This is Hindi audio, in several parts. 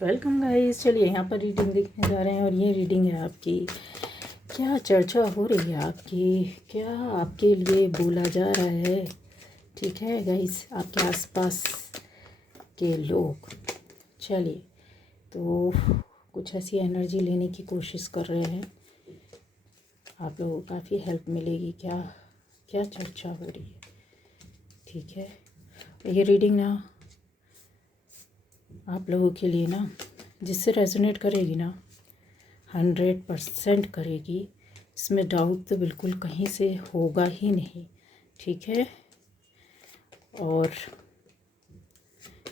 Welcome guys. चलिए यहाँ पर रीडिंग देखने जा रहे हैं और ये रीडिंग है आपकी। क्या चर्चा हो रही है आपकी, क्या आपके लिए बोला जा रहा है। ठीक है गाइस, आपके आसपास के लोग। चलिए तो कुछ ऐसी एनर्जी लेने की कोशिश कर रहे हैं, आप लोगों को काफ़ी हेल्प मिलेगी। क्या क्या चर्चा हो रही है। ठीक है, ये रीडिंग ना आप लोगों के लिए ना जिससे रेजोनेट करेगी ना 100% करेगी। इसमें डाउट तो बिल्कुल कहीं से होगा ही नहीं। ठीक है, और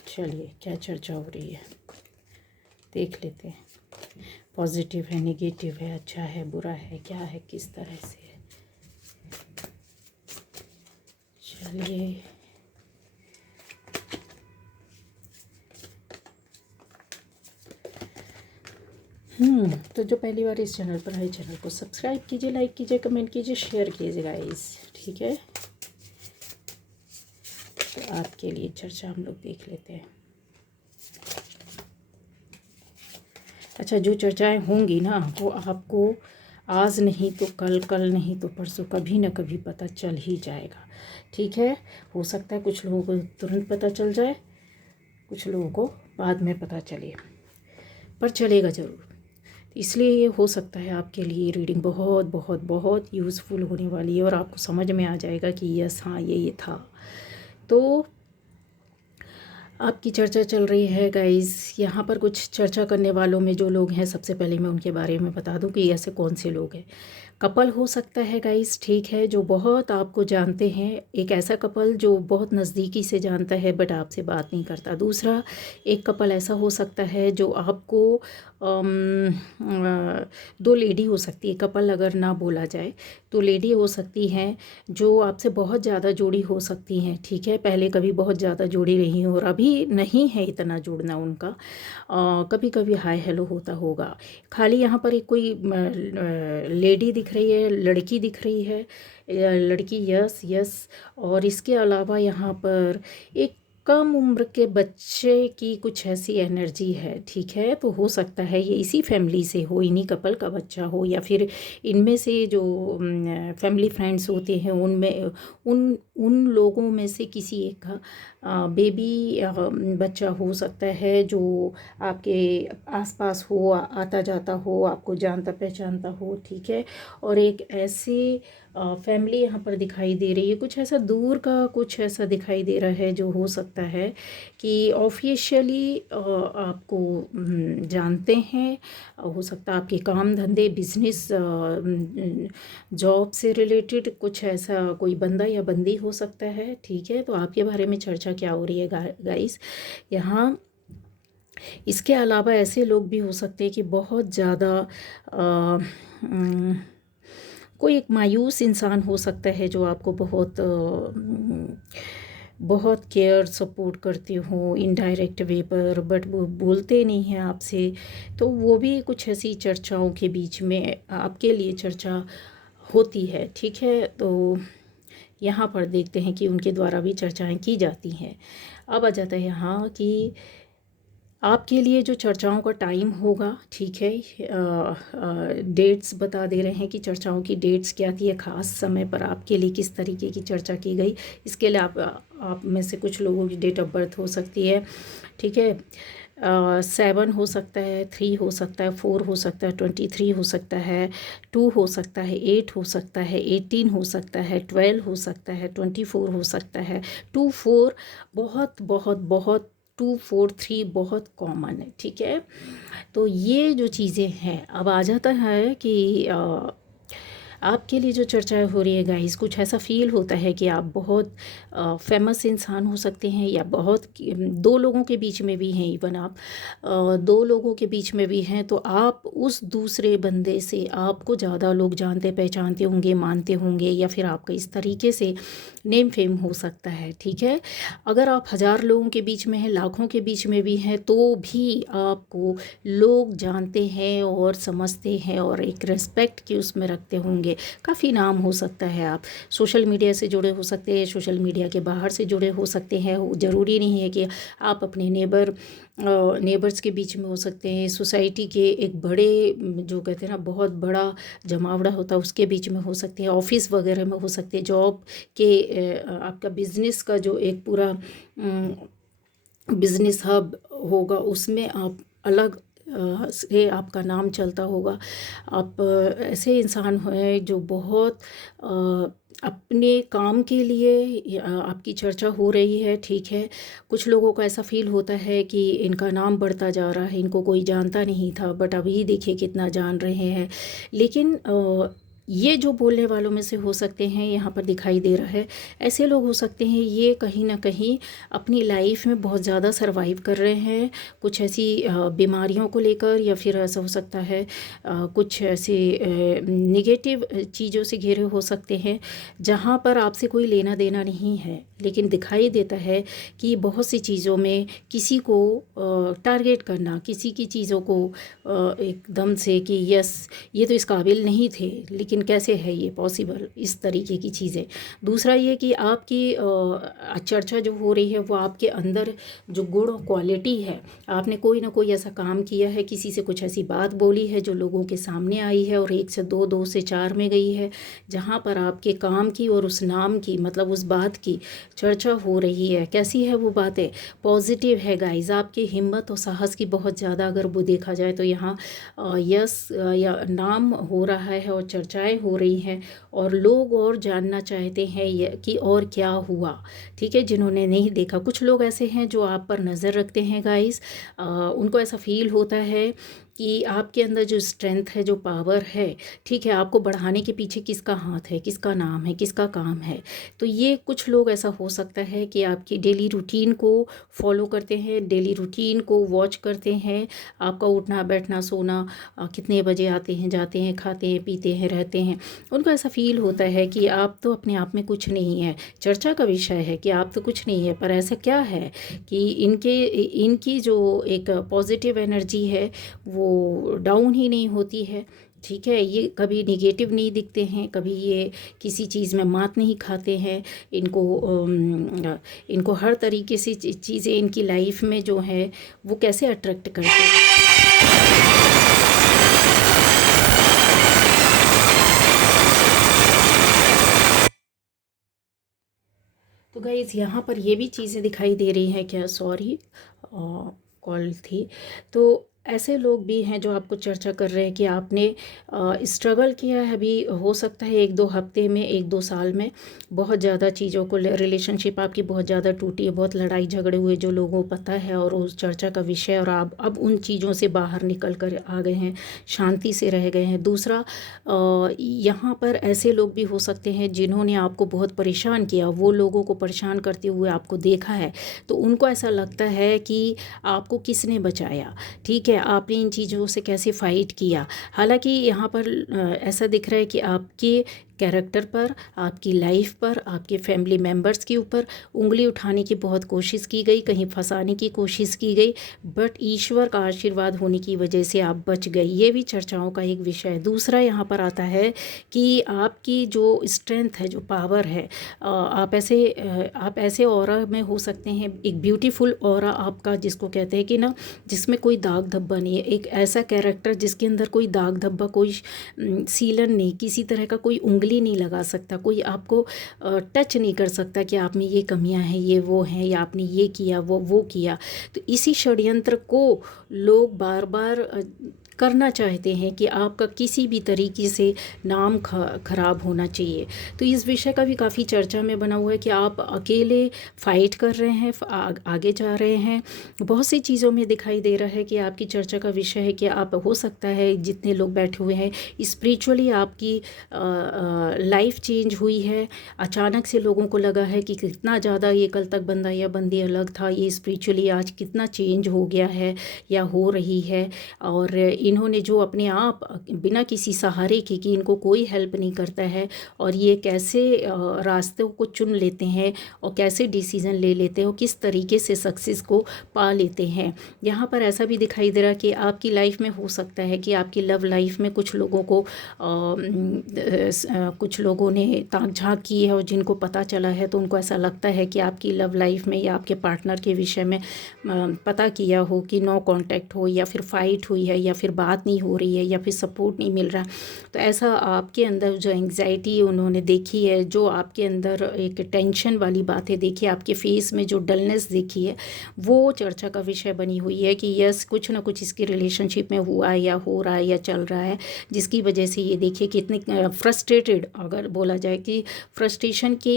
चलिए क्या चर्चा हो रही है देख लेते हैं। पॉजिटिव है, नेगेटिव है, अच्छा है, बुरा है, क्या है, किस तरह से है। चलिए तो जो पहली बार इस चैनल पर है, चैनल को सब्सक्राइब कीजिए, लाइक कीजिए, कमेंट कीजिए, शेयर कीजिए गाइस। ठीक है, तो आपके लिए चर्चा हम लोग देख लेते हैं। अच्छा, जो चर्चाएं होंगी ना वो आपको आज नहीं तो कल, कल नहीं तो परसों, कभी ना कभी पता चल ही जाएगा। ठीक है, हो सकता है कुछ लोगों को तुरंत पता चल जाए, कुछ लोगों को बाद में पता चले, पर चलेगा ज़रूर। इसलिए ये हो सकता है आपके लिए रीडिंग बहुत बहुत बहुत यूज़फुल होने वाली है और आपको समझ में आ जाएगा कि यस हाँ ये था। तो आपकी चर्चा चल रही है गाइस। यहाँ पर कुछ चर्चा करने वालों में जो लोग हैं, सबसे पहले मैं उनके बारे में बता दूं कि ऐसे कौन से लोग हैं। कपल हो सकता है गाइस, ठीक है, जो बहुत आपको जानते हैं। एक ऐसा कपल जो बहुत नज़दीकी से जानता है बट आपसे बात नहीं करता। दूसरा, एक कपल ऐसा हो सकता है जो आपको दो लेडी हो सकती है। कपल अगर ना बोला जाए तो लेडी हो सकती हैं जो आपसे बहुत ज़्यादा जुड़ी हो सकती हैं। ठीक है, पहले कभी बहुत ज़्यादा जुड़ी रही हैं और अभी नहीं है इतना जुड़ना उनका। कभी कभी हाय हेलो होता होगा। खाली यहाँ पर एक कोई लेडी दिख रही है, लड़की दिख रही है, लड़की, यस यस। और इसके अलावा यहाँ पर एक कम उम्र के बच्चे की कुछ ऐसी एनर्जी है। ठीक है, तो हो सकता है ये इसी फैमिली से हो, इन्हीं कपल का बच्चा हो, या फिर इनमें से जो फैमिली फ्रेंड्स होते हैं उनमें उन उन लोगों में से किसी एक का बेबी बच्चा हो सकता है जो आपके आसपास हो, आता जाता हो, आपको जानता पहचानता हो। ठीक है, और एक ऐसी फैमिली यहाँ पर दिखाई दे रही है, कुछ ऐसा दूर का कुछ ऐसा दिखाई दे रहा है जो हो सकता है कि ऑफिशियली आपको जानते हैं। हो सकता है आपके काम धंधे, बिजनेस, जॉब से रिलेटेड कुछ ऐसा कोई बंदा या बंदी हो सकता है। ठीक है, तो आपके बारे में चर्चा क्या हो रही है गाइस यहाँ। इसके अलावा ऐसे लोग भी हो सकते हैं कि बहुत ज़्यादा कोई एक मायूस इंसान हो सकता है जो आपको बहुत बहुत केयर सपोर्ट करते हो इनडायरेक्ट वे पर, बट वो बोलते नहीं हैं आपसे। तो वो भी कुछ ऐसी चर्चाओं के बीच में आपके लिए चर्चा होती है। ठीक है, तो यहाँ पर देखते हैं कि उनके द्वारा भी चर्चाएं की जाती हैं। अब आ जाता है यहाँ कि आपके लिए जो चर्चाओं का टाइम होगा। ठीक है, डेट्स बता दे रहे हैं कि चर्चाओं की डेट्स क्या थी, ख़ास समय पर आपके लिए किस तरीके की चर्चा की गई। इसके लिए आप में से कुछ लोगों की डेट ऑफ बर्थ हो सकती है। ठीक है, 7 हो सकता है, 3 हो सकता है, 4 हो सकता है, 23 हो सकता है, 2 हो सकता है, 8 हो सकता है, 18 हो सकता है, 12 हो सकता है, 24 हो सकता है, 24 बहुत बहुत बहुत 243 बहुत कॉमन है। ठीक है, तो ये जो चीज़ें हैं, अब आ जाता है कि आपके लिए जो चर्चाएं हो रही है गाइस, कुछ ऐसा फील होता है कि आप बहुत फेमस इंसान हो सकते हैं, या बहुत दो लोगों के बीच में भी हैं। इवन आप दो लोगों के बीच में भी हैं तो आप उस दूसरे बंदे से आपको ज़्यादा लोग जानते पहचानते होंगे, मानते होंगे, या फिर आपका इस तरीके से नेम फेम हो सकता है। ठीक है, अगर आप 1000 लोगों के बीच में हैं, लाखों के बीच में भी हैं, तो भी आपको लोग जानते हैं और समझते हैं और एक रिस्पेक्ट की उसमें रखते होंगे। से काफ़ी नाम हो सकता है। आप सोशल मीडिया से जुड़े हो सकते हैं, सोशल मीडिया के बाहर से जुड़े हो सकते हैं। ज़रूरी नहीं है कि आप अपने नेबर्स के बीच में हो सकते हैं, सोसाइटी के एक बड़े जो कहते हैं ना बहुत बड़ा जमावड़ा होता है उसके बीच में हो सकते हैं, ऑफिस वगैरह में हो सकते हैं, जॉब के आपका बिजनेस का जो एक पूरा बिजनेस हब होगा उसमें आप अलग से आपका नाम चलता होगा। आप ऐसे इंसान हैं जो बहुत अपने काम के लिए आपकी चर्चा हो रही है, ठीक है। कुछ लोगों को ऐसा फील होता है कि इनका नाम बढ़ता जा रहा है, इनको कोई जानता नहीं था बट अभी देखिए कितना जान रहे हैं। लेकिन ये जो बोलने वालों में से हो सकते हैं, यहाँ पर दिखाई दे रहा है ऐसे लोग हो सकते हैं, ये कहीं ना कहीं अपनी लाइफ में बहुत ज़्यादा सरवाइव कर रहे हैं, कुछ ऐसी बीमारियों को लेकर, या फिर ऐसा हो सकता है कुछ ऐसे निगेटिव चीज़ों से घिरे हो सकते हैं जहाँ पर आपसे कोई लेना देना नहीं है। लेकिन दिखाई देता है कि बहुत सी चीज़ों में किसी को टारगेट करना, किसी की चीज़ों को एकदम से कि यस ये तो इस काबिल नहीं थे, लेकिन कैसे है ये पॉसिबल, इस तरीके की चीज़ें। दूसरा ये कि आपकी चर्चा जो हो रही है वो आपके अंदर जो गुण क्वालिटी है, आपने कोई ना कोई ऐसा काम किया है, किसी से कुछ ऐसी बात बोली है जो लोगों के सामने आई है और 1 से 2, 2 से 4 में गई है, जहाँ पर आपके काम की और उस नाम की मतलब उस बात की चर्चा हो रही है। कैसी है वो बातें? पॉजिटिव है गाइज। आपकी हिम्मत और साहस की बहुत ज़्यादा अगर वो देखा जाए तो यहाँ यस या नाम हो रहा है और चर्चाएं हो रही हैं और लोग और जानना चाहते हैं कि और क्या हुआ, ठीक है। जिन्होंने नहीं देखा, कुछ लोग ऐसे हैं जो आप पर नज़र रखते हैं गाइस, उनको ऐसा फील होता है कि आपके अंदर जो स्ट्रेंथ है, जो पावर है, ठीक है, आपको बढ़ाने के पीछे किसका हाथ है, किसका नाम है, किसका काम है। तो ये कुछ लोग ऐसा हो सकता है कि आपकी डेली रूटीन को फॉलो करते हैं, डेली रूटीन को वॉच करते हैं, आपका उठना बैठना सोना, कितने बजे आते हैं जाते हैं, खाते हैं पीते हैं रहते हैं। उनको ऐसा फील होता है कि आप तो अपने आप में कुछ नहीं है, चर्चा का विषय है कि आप तो कुछ नहीं है, पर ऐसा क्या है कि इनकी जो एक पॉजिटिव एनर्जी है वो डाउन ही नहीं होती है, ठीक है। ये कभी निगेटिव नहीं दिखते हैं, कभी ये किसी चीज़ में मात नहीं खाते हैं। इनको हर तरीके से चीज़ें इनकी लाइफ में जो है वो कैसे अट्रैक्ट करते हैं। तो गाइज़ यहाँ पर ये भी चीज़ें दिखाई दे रही हैं क्या, सॉरी कॉल थी। तो ऐसे लोग भी हैं जो आपको चर्चा कर रहे हैं कि आपने स्ट्रगल किया है, अभी हो सकता है 1-2 हफ्ते में, 1-2 साल में बहुत ज़्यादा चीज़ों को, रिलेशनशिप आपकी बहुत ज़्यादा टूटी है, बहुत लड़ाई झगड़े हुए जो लोगों को पता है और उस चर्चा का विषय, और आप अब उन चीज़ों से बाहर निकल कर आ गए हैं, शांति से रह गए हैं। दूसरा यहाँ पर ऐसे लोग भी हो सकते हैं जिन्होंने आपको बहुत परेशान किया, वो लोगों को परेशान करते हुए आपको देखा है, तो उनको ऐसा लगता है कि आपको किसने बचाया, ठीक है, आपने इन चीज़ों से कैसे फ़ाइट किया। हालांकि यहाँ पर ऐसा दिख रहा है कि आपके कैरेक्टर पर, आपकी लाइफ पर, आपके फैमिली मेम्बर्स के ऊपर उंगली उठाने की बहुत कोशिश की गई, कहीं फंसाने की कोशिश की गई, बट ईश्वर का आशीर्वाद होने की वजह से आप बच गए। ये भी चर्चाओं का एक विषय है। दूसरा यहाँ पर आता है कि आपकी जो स्ट्रेंथ है, जो पावर है, आप ऐसे ऑरा में हो सकते हैं, एक ब्यूटीफुल ऑरा आपका, जिसको कहते हैं कि ना, जिसमें कोई दाग धब्बा नहीं है, एक ऐसा कैरेक्टर जिसके अंदर कोई दाग धब्बा, कोई सीलन नहीं, किसी तरह का कोई उंगली नहीं लगा सकता, कोई आपको टच नहीं कर सकता कि आप में ये कमियां हैं, ये वो हैं, या आपने ये किया वो किया। तो इसी षड्यंत्र को लोग बार बार करना चाहते हैं कि आपका किसी भी तरीके से नाम खराब होना चाहिए। तो इस विषय का भी काफ़ी चर्चा में बना हुआ है कि आप अकेले फाइट कर रहे हैं, आगे जा रहे हैं। बहुत सी चीज़ों में दिखाई दे रहा है कि आपकी चर्चा का विषय है कि आप, हो सकता है जितने लोग बैठे हुए हैं, स्पिरिचुअली आपकी लाइफ चेंज हुई है। अचानक से लोगों को लगा है कि कितना ज़्यादा ये कल तक बंदा या बंदी अलग था, ये स्पिरिचुअली आज कितना चेंज हो गया है या हो रही है, और इन्होंने जो अपने आप बिना किसी सहारे के, कि इनको कोई हेल्प नहीं करता है, और ये कैसे रास्तों को चुन लेते हैं और कैसे डिसीज़न ले लेते हैं और किस तरीके से सक्सेस को पा लेते हैं। यहाँ पर ऐसा भी दिखाई दे रहा कि आपकी लाइफ में हो सकता है कि आपकी लव लाइफ में कुछ लोगों को कुछ लोगों ने ताक झांक की है, और जिनको पता चला है तो उनको ऐसा लगता है कि आपकी लव लाइफ में या आपके पार्टनर के विषय में पता किया हो कि नो कांटेक्ट हो, या फिर फाइट हुई है, या फिर बात नहीं हो रही है, या फिर सपोर्ट नहीं मिल रहा। तो ऐसा आपके अंदर जो एंग्जाइटी उन्होंने देखी है, जो आपके अंदर एक टेंशन वाली बातें देखी, आपके फेस में जो डलनेस देखी है, वो चर्चा का विषय बनी हुई है कि यस, कुछ ना कुछ इसकी रिलेशनशिप में हुआ है, या हो रहा है, या चल रहा है, जिसकी वजह से ये देखिए कितने फ्रस्ट्रेटेड, अगर बोला जाए कि फ्रस्ट्रेशन के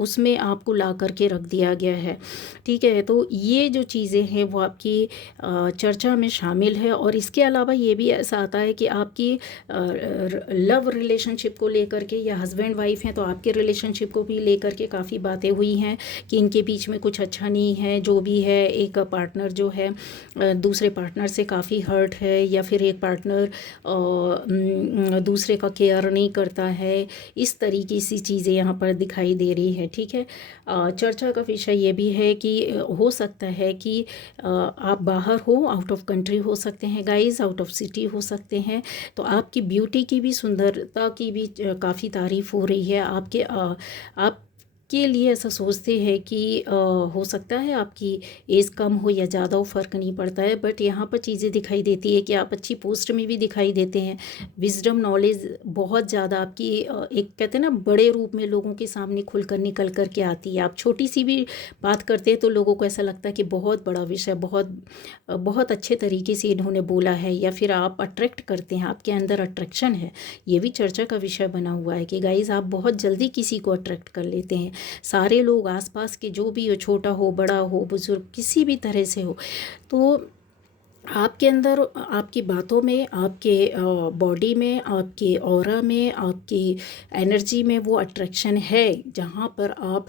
उसमें आपको ला करके रख दिया गया है। ठीक है, तो ये जो चीज़ें हैं वो आपकी चर्चा में शामिल है। और इसके अलावा ये भी ऐसा आता है कि आपकी लव रिलेशनशिप को लेकर के, या हस्बैंड वाइफ हैं तो आपके रिलेशनशिप को भी लेकर के काफ़ी बातें हुई हैं कि इनके बीच में कुछ अच्छा नहीं है। जो भी है, एक पार्टनर जो है दूसरे पार्टनर से काफ़ी हर्ट है, या फिर एक पार्टनर दूसरे का केयर नहीं करता है। इस तरीके से चीज़ें यहाँ पर दिखाई दे रही है। ठीक है, चर्चा का विषय ये भी है कि हो सकता है कि आप बाहर हो, आउट ऑफ कंट्री हो सकते हैं गाइस, आउट ऑफ सिटी हो सकते हैं। तो आपकी ब्यूटी की भी, सुंदरता की भी काफ़ी तारीफ़ हो रही है। आप के लिए ऐसा सोचते हैं कि हो सकता है आपकी एज कम हो या ज़्यादा हो, फ़र्क नहीं पड़ता है। बट यहाँ पर चीज़ें दिखाई देती है कि आप अच्छी पोस्ट में भी दिखाई देते हैं। विजडम, नॉलेज बहुत ज़्यादा आपकी एक कहते हैं ना, बड़े रूप में लोगों के सामने खुलकर निकल कर के आती है। आप छोटी सी भी बात करते हैं तो लोगों को ऐसा लगता है कि बहुत बड़ा विषय, बहुत अच्छे तरीके से इन्होंने बोला है, या फिर आप अट्रैक्ट करते हैं, आपके अंदर अट्रैक्शन है। ये भी चर्चा का विषय बना हुआ है कि गाइज़ आप बहुत जल्दी किसी को अट्रैक्ट कर लेते हैं। सारे लोग आसपास के, जो भी हो, छोटा हो, बड़ा हो, बुजुर्ग, किसी भी तरह से हो, तो आपके अंदर, आपकी बातों में, आपके बॉडी में, आपके ऑरा में, आपकी एनर्जी में वो अट्रैक्शन है, जहाँ पर आप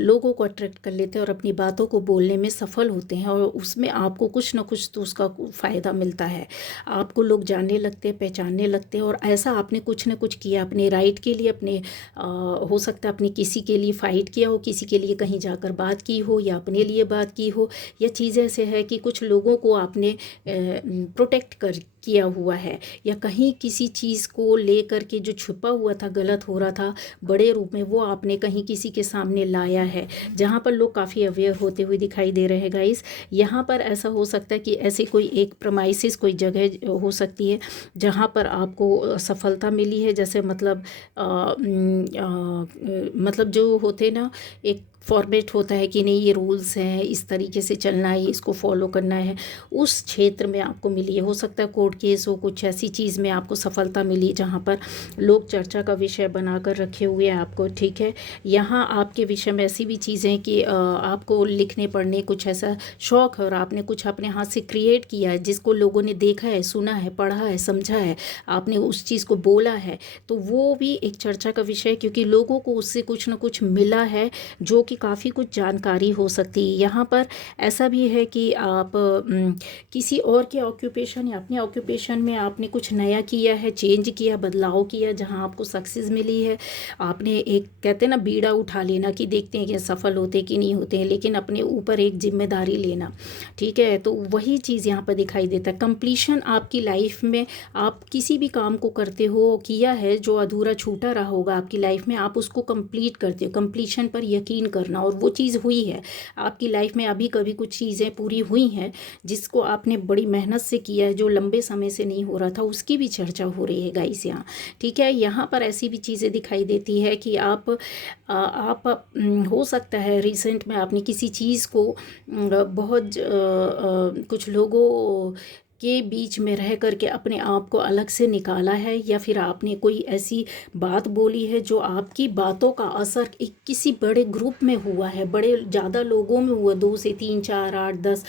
लोगों को अट्रैक्ट कर लेते हैं और अपनी बातों को बोलने में सफल होते हैं, और उसमें आपको कुछ ना कुछ तो उसका फ़ायदा मिलता है। आपको लोग जानने लगते हैं, पहचानने लगते हैं, और ऐसा आपने कुछ ना कुछ किया अपने राइट के लिए, अपने हो सकता है आपने किसी के लिए फ़ाइट किया हो, किसी के लिए कहीं जाकर बात की हो, या अपने लिए बात की हो, या चीज़ ऐसे है कि कुछ लोगों को आपने प्रोटेक्ट कर किया हुआ है, या कहीं किसी चीज़ को लेकर के जो छुपा हुआ था, गलत हो रहा था बड़े रूप में, वो आपने कहीं किसी के सामने लाया है, जहाँ पर लोग काफ़ी अवेयर होते हुए दिखाई दे रहे हैं गाइस। यहाँ पर ऐसा हो सकता है कि ऐसे कोई एक प्रमाइसिस, कोई जगह हो सकती है जहाँ पर आपको सफलता मिली है। जैसे मतलब जो होते ना, एक फॉर्मेट होता है कि नहीं, ये रूल्स हैं, इस तरीके से चलना है, इसको फॉलो करना है, उस क्षेत्र में आपको मिली है। हो सकता है कोर्ट केस हो, कुछ ऐसी चीज़ में आपको सफलता मिली जहाँ पर लोग चर्चा का विषय बनाकर रखे हुए हैं आपको। ठीक है, यहाँ आपके विषय में ऐसी भी चीज़ें कि आपको लिखने पढ़ने कुछ ऐसा शौक़ है, और आपने कुछ अपने हाथ से क्रिएट किया है, जिसको लोगों ने देखा है, सुना है, पढ़ा है, समझा है, आपने उस चीज़ को बोला है, तो वो भी एक चर्चा का विषय है, क्योंकि लोगों को उससे कुछ ना कुछ मिला है, जो कि काफ़ी कुछ जानकारी हो सकती है। यहाँ पर ऐसा भी है कि आप किसी और के ऑक्यूपेशन या अपने ऑक्यूपेशन में आपने कुछ नया किया है, चेंज किया, बदलाव किया, जहाँ आपको सक्सेस मिली है। आपने एक, कहते हैं ना, बीड़ा उठा लेना कि देखते हैं कि सफल होते कि नहीं होते हैं, लेकिन अपने ऊपर एक जिम्मेदारी लेना। ठीक है, तो वही चीज़ यहाँ पर दिखाई देता है। कंप्लीशन आपकी लाइफ में, आप किसी भी काम को करते हो, किया है जो अधूरा छूटा रहा होगा आपकी लाइफ में, आप उसको कंप्लीट करते हो। कंप्लीशन पर यकीन करना, और वो चीज़ हुई है आपकी लाइफ में। अभी कभी कुछ चीज़ें पूरी हुई हैं जिसको आपने बड़ी मेहनत से किया है, जो लंबे समय से नहीं हो रहा था, उसकी भी चर्चा हो रही है गाइस यहाँ। ठीक है, यहाँ पर ऐसी भी चीज़ें दिखाई देती है कि आप हो सकता है रिसेंट में आपने किसी चीज़ को बहुत कुछ लोगों के बीच में रह कर के अपने आप को अलग से निकाला है, या फिर आपने कोई ऐसी बात बोली है जो आपकी बातों का असर एक किसी बड़े ग्रुप में हुआ है, बड़े ज़्यादा लोगों में हुआ, 2 से 3 4 8 10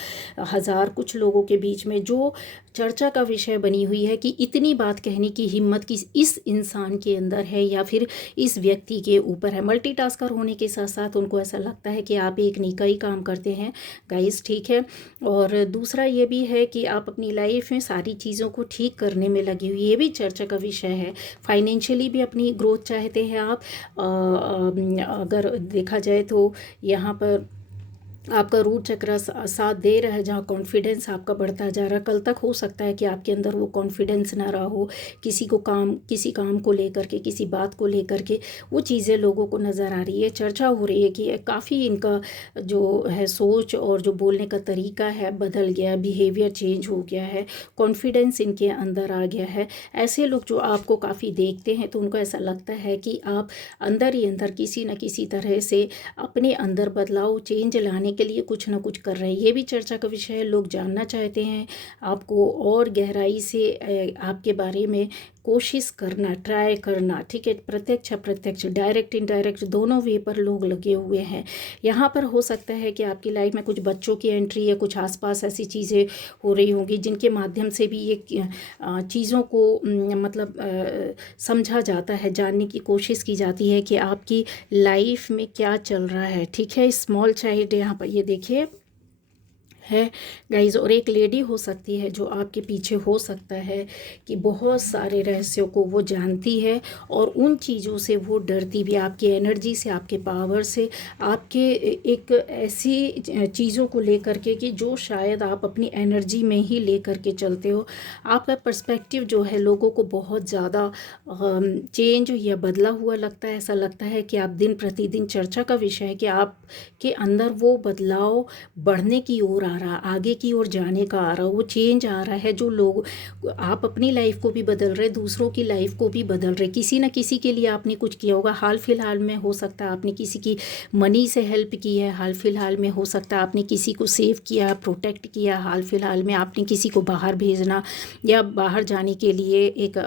हज़ार कुछ लोगों के बीच में, जो चर्चा का विषय बनी हुई है कि इतनी बात कहने की हिम्मत किस इस इंसान के अंदर है, या फिर इस व्यक्ति के ऊपर है। मल्टीटास्कर होने के साथ साथ उनको ऐसा लगता है कि आप एक नेक ही काम करते हैं गाइस। ठीक है, और दूसरा ये भी है कि आप अपनी लाइफ में सारी चीज़ों को ठीक करने में लगी हुई, ये भी चर्चा का विषय है। फाइनेंशियली भी अपनी ग्रोथ चाहते हैं आप। अगर देखा जाए तो यहाँ पर आपका रूट चक्र साथ दे रहा है, जहाँ कॉन्फिडेंस आपका बढ़ता जा रहा है। कल तक हो सकता है कि आपके अंदर वो कॉन्फिडेंस ना रहा हो, किसी काम को लेकर के, किसी बात को लेकर के वो चीज़ें लोगों को नज़र आ रही है। चर्चा हो रही है कि काफ़ी इनका जो है सोच और जो बोलने का तरीका है बदल गया, बिहेवियर चेंज हो गया है, कॉन्फिडेंस इनके अंदर आ गया है। ऐसे लोग जो आपको काफ़ी देखते हैं तो उनको ऐसा लगता है कि आप अंदर ही अंदर किसी न किसी तरह से अपने अंदर बदलाव, चेंज लाने के लिए कुछ ना कुछ कर रहे हैं। ये भी चर्चा का विषय है। लोग जानना चाहते हैं आपको और गहराई से, आपके बारे में कोशिश करना, ट्राई करना, ठीक है। प्रत्यक्ष अप्रत्यक्ष, डायरेक्ट इनडायरेक्ट दोनों वे पर लोग लगे हुए हैं। यहाँ पर हो सकता है कि आपकी लाइफ में कुछ बच्चों की एंट्री है, कुछ आसपास ऐसी चीज़ें हो रही होंगी जिनके माध्यम से भी ये चीज़ों को मतलब समझा जाता है, जानने की कोशिश की जाती है कि आपकी लाइफ में क्या चल रहा है, ठीक है। स्मॉल चाइल्ड यहाँ पर ये देखिए है गाइज, और एक लेडी हो सकती है जो आपके पीछे, हो सकता है कि बहुत सारे रहस्यों को वो जानती है और उन चीज़ों से वो डरती भी, आपकी एनर्जी से, आपके पावर से, आपके एक ऐसी चीज़ों को लेकर के कि जो शायद आप अपनी एनर्जी में ही लेकर के चलते हो। आपका पर्सपेक्टिव जो है लोगों को बहुत ज़्यादा चेंज या बदला हुआ लगता है। ऐसा लगता है कि आप दिन प्रतिदिन, चर्चा का विषय है कि आपके अंदर वो बदलाव बढ़ने की ओर आ रहा, आगे की ओर जाने का आ रहा, वो चेंज आ रहा है। जो लोग, आप अपनी लाइफ को भी बदल रहे, दूसरों की लाइफ को भी बदल रहे। किसी न किसी के लिए आपने कुछ किया होगा। हाल फिलहाल में हो सकता है आपने किसी की मनी से हेल्प की है, हाल फिलहाल में हो सकता है आपने किसी को सेव किया, प्रोटेक्ट किया, हाल फिलहाल में आपने किसी को बाहर भेजना या बाहर जाने के लिए एक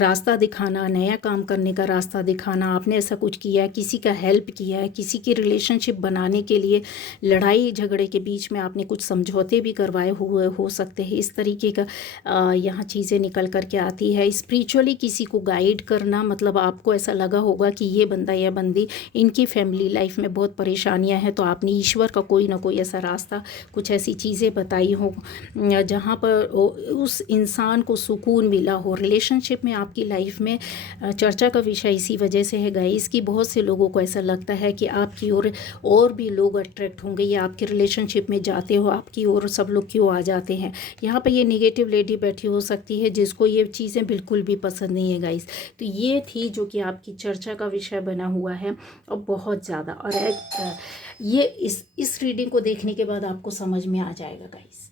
रास्ता दिखाना, नया काम करने का रास्ता दिखाना, आपने ऐसा कुछ किया है, किसी का हेल्प किया है, किसी की रिलेशनशिप बनाने के लिए, लड़ाई झगड़े के बीच में आपने कुछ समझौते भी करवाए हुए हो सकते हैं। इस तरीके का यहाँ चीज़ें निकल कर के आती है। स्पिरिचुअली किसी को गाइड करना, मतलब आपको ऐसा लगा होगा कि ये बंदा या बंदी, इनकी फैमिली लाइफ में बहुत परेशानियां हैं, तो आपने ईश्वर का कोई ना कोई ऐसा रास्ता, कुछ ऐसी चीज़ें बताई हो जहाँ पर उस इंसान को सुकून मिला हो। रिलेशनशिप में आपकी लाइफ में चर्चा का विषय इसी वजह से है गाइस कि बहुत से लोगों को ऐसा लगता है कि आपकी ओर और भी लोग अट्रैक्ट होंगे, या आपके रिलेशनशिप में जाते हो आपकी ओर सब लोग क्यों आ जाते हैं। यहाँ पर ये नेगेटिव लेडी बैठी हो सकती है जिसको ये चीज़ें बिल्कुल भी पसंद नहीं है गाइस। तो ये थी जो कि आपकी चर्चा का विषय बना हुआ है, और बहुत ज़्यादा, और ये इस रीडिंग को देखने के बाद आपको समझ में आ जाएगा गाइस।